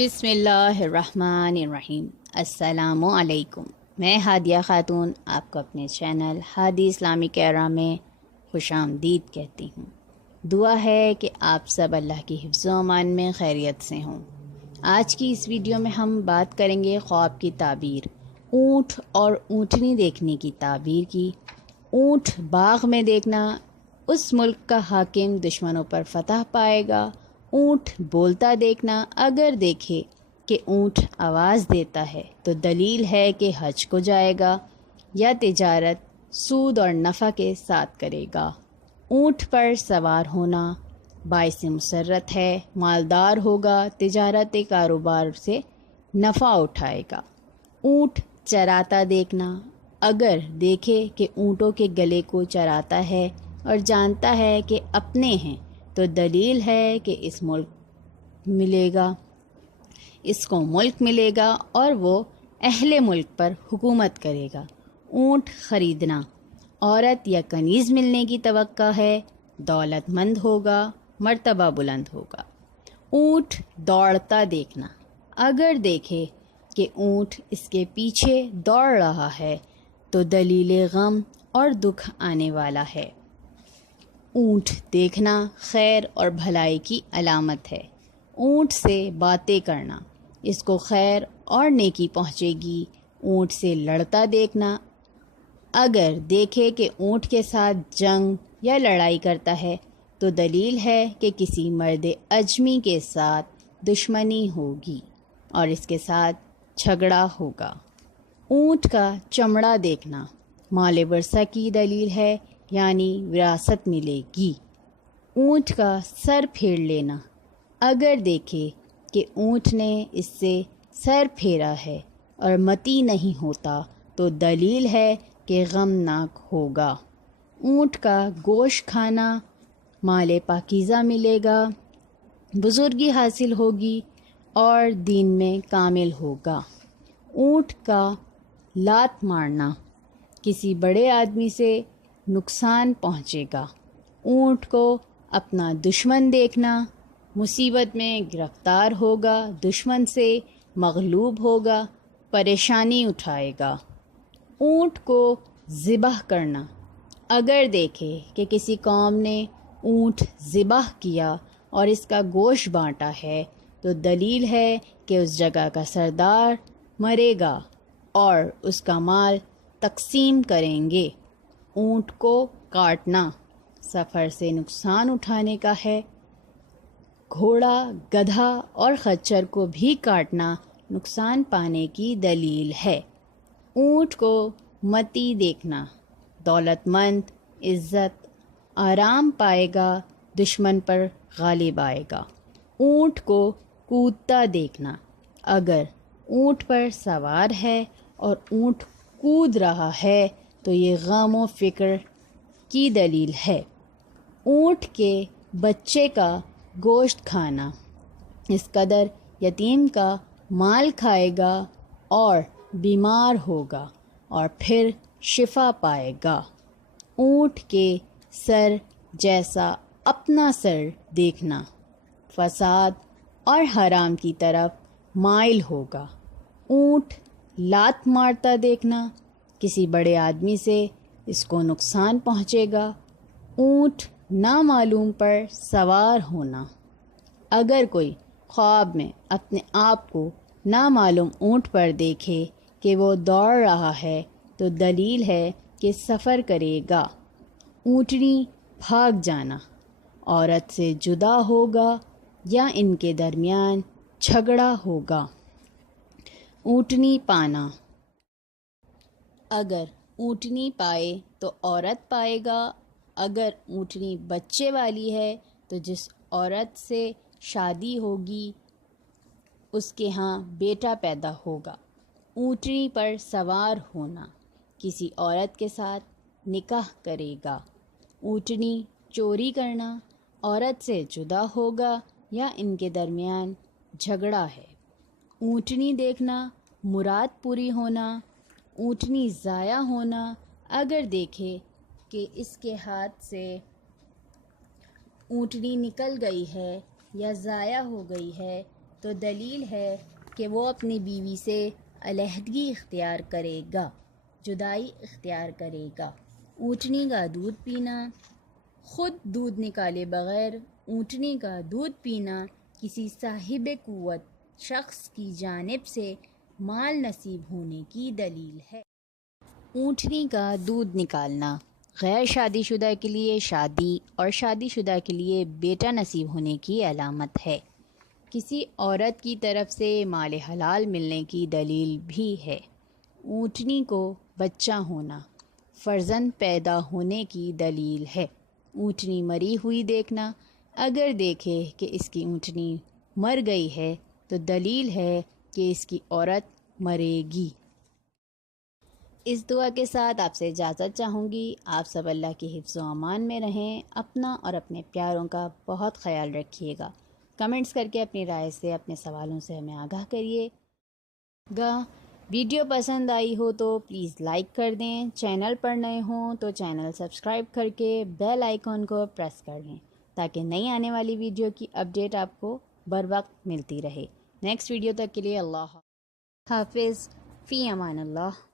بسم اللہ الرحمن الرحیم۔ السلام علیکم۔ میں ہادیہ خاتون آپ کو اپنے چینل ہادی اسلامک ایرا میں خوش آمدید کہتی ہوں۔ دعا ہے کہ آپ سب اللہ کی حفظ و امان میں خیریت سے ہوں۔ آج کی اس ویڈیو میں ہم بات کریں گے خواب کی تعبیر، اونٹ اور اونٹنی دیکھنے کی تعبیر کی۔ اونٹ باغ میں دیکھنا، اس ملک کا حاکم دشمنوں پر فتح پائے گا۔ اونٹ بولتا دیکھنا، اگر دیکھے کہ اونٹ آواز دیتا ہے تو دلیل ہے کہ حج کو جائے گا یا تجارت سود اور نفع کے ساتھ کرے گا۔ اونٹ پر سوار ہونا باعث مسرت ہے، مالدار ہوگا، تجارت کاروبار سے نفع اٹھائے گا۔ اونٹ چراتا دیکھنا، اگر دیکھے کہ اونٹوں کے گلے کو چراتا ہے اور جانتا ہے کہ اپنے ہیں تو دلیل ہے کہ اس کو ملک ملے گا اور وہ اہل ملک پر حکومت کرے گا۔ اونٹ خریدنا، عورت یا کنیز ملنے کی توقع ہے، دولت مند ہوگا، مرتبہ بلند ہوگا۔ اونٹ دوڑتا دیکھنا، اگر دیکھے کہ اونٹ اس کے پیچھے دوڑ رہا ہے تو دلیل غم اور دکھ آنے والا ہے۔ اونٹ دیکھنا خیر اور بھلائی کی علامت ہے۔ اونٹ سے باتیں کرنا، اس کو خیر اور نیکی پہنچے گی۔ اونٹ سے لڑتا دیکھنا، اگر دیکھے کہ اونٹ کے ساتھ جنگ یا لڑائی کرتا ہے تو دلیل ہے کہ کسی مرد اجمی کے ساتھ دشمنی ہوگی اور اس کے ساتھ جھگڑا ہوگا۔ اونٹ کا چمڑا دیکھنا مال ورثہ کی دلیل ہے، یعنی وراثت ملے گی۔ اونٹ کا سر پھیر لینا، اگر دیکھے کہ اونٹ نے اس سے سر پھیرا ہے اور متی نہیں ہوتا تو دلیل ہے کہ غمناک ہوگا۔ اونٹ کا گوشت کھانا مال پاکیزہ ملے گا، بزرگی حاصل ہوگی اور دین میں کامل ہوگا۔ اونٹ کا لات مارنا، کسی بڑے آدمی سے نقصان پہنچے گا۔ اونٹ کو اپنا دشمن دیکھنا، مصیبت میں گرفتار ہوگا، دشمن سے مغلوب ہوگا، پریشانی اٹھائے گا۔ اونٹ کو ذبح کرنا، اگر دیکھے کہ کسی قوم نے اونٹ ذبح کیا اور اس کا گوشت بانٹا ہے تو دلیل ہے کہ اس جگہ کا سردار مرے گا اور اس کا مال تقسیم کریں گے۔ اونٹ کو کاٹنا سفر سے نقصان اٹھانے کا ہے۔ گھوڑا، گدھا اور خچر کو بھی کاٹنا نقصان پانے کی دلیل ہے۔ اونٹ کو متی دیکھنا، دولت مند، عزت، آرام پائے گا، دشمن پر غالب آئے گا۔ اونٹ کو کودتا دیکھنا، اگر اونٹ پر سوار ہے اور اونٹ کود رہا ہے تو یہ غم و فکر کی دلیل ہے۔ اونٹ کے بچے کا گوشت کھانا اس قدر یتیم کا مال کھائے گا اور بیمار ہوگا اور پھر شفا پائے گا۔ اونٹ کے سر جیسا اپنا سر دیکھنا فساد اور حرام کی طرف مائل ہوگا۔ اونٹ لات مارتا دیکھنا، کسی بڑے آدمی سے اس کو نقصان پہنچے گا۔ اونٹ نامعلوم پر سوار ہونا، اگر کوئی خواب میں اپنے آپ کو نامعلوم اونٹ پر دیکھے کہ وہ دوڑ رہا ہے تو دلیل ہے کہ سفر کرے گا۔ اونٹنی بھاگ جانا، عورت سے جدا ہوگا یا ان کے درمیان جھگڑا ہوگا۔ اونٹنی پانا، اگر اونٹنی پائے تو عورت پائے گا، اگر اونٹنی بچے والی ہے تو جس عورت سے شادی ہوگی اس کے ہاں بیٹا پیدا ہوگا۔ اونٹنی پر سوار ہونا، کسی عورت کے ساتھ نکاح کرے گا۔ اونٹنی چوری کرنا، عورت سے جدا ہوگا یا ان کے درمیان جھگڑا ہے۔ اونٹنی دیکھنا، مراد پوری ہونا۔ اونٹنی ضائع ہونا، اگر دیکھے کہ اس کے ہاتھ سے اونٹنی نکل گئی ہے یا ضائع ہو گئی ہے تو دلیل ہے کہ وہ اپنی بیوی سے علیحدگی اختیار کرے گا، جدائی اختیار کرے گا۔ اونٹنی کا دودھ پینا، خود دودھ نکالے بغیر اونٹنی کا دودھ پینا کسی صاحب قوت شخص کی جانب سے مال نصیب ہونے کی دلیل ہے۔ اونٹنی کا دودھ نکالنا غیر شادی شدہ کے لیے شادی اور شادی شدہ کے لیے بیٹا نصیب ہونے کی علامت ہے۔ کسی عورت کی طرف سے مال حلال ملنے کی دلیل بھی ہے۔ اونٹنی کو بچہ ہونا فرزند پیدا ہونے کی دلیل ہے۔ اونٹنی مری ہوئی دیکھنا، اگر دیکھے کہ اس کی اونٹنی مر گئی ہے تو دلیل ہے کہ اس کی عورت مرے گی۔ اس دعا کے ساتھ آپ سے اجازت چاہوں گی۔ آپ سب اللہ کی حفظ و امان میں رہیں، اپنا اور اپنے پیاروں کا بہت خیال رکھیے گا۔ کمنٹس کر کے اپنی رائے سے، اپنے سوالوں سے ہمیں آگاہ کریے گا۔ ویڈیو پسند آئی ہو تو پلیز لائک کر دیں، چینل پر نئے ہوں تو چینل سبسکرائب کر کے بیل آئیکن کو پریس کر دیں تاکہ نئی آنے والی ویڈیو کی اپڈیٹ آپ کو بر وقت ملتی رہے۔ نیکسٹ ویڈیو تک کے لیے اللہ حافظ، فی امان اللہ۔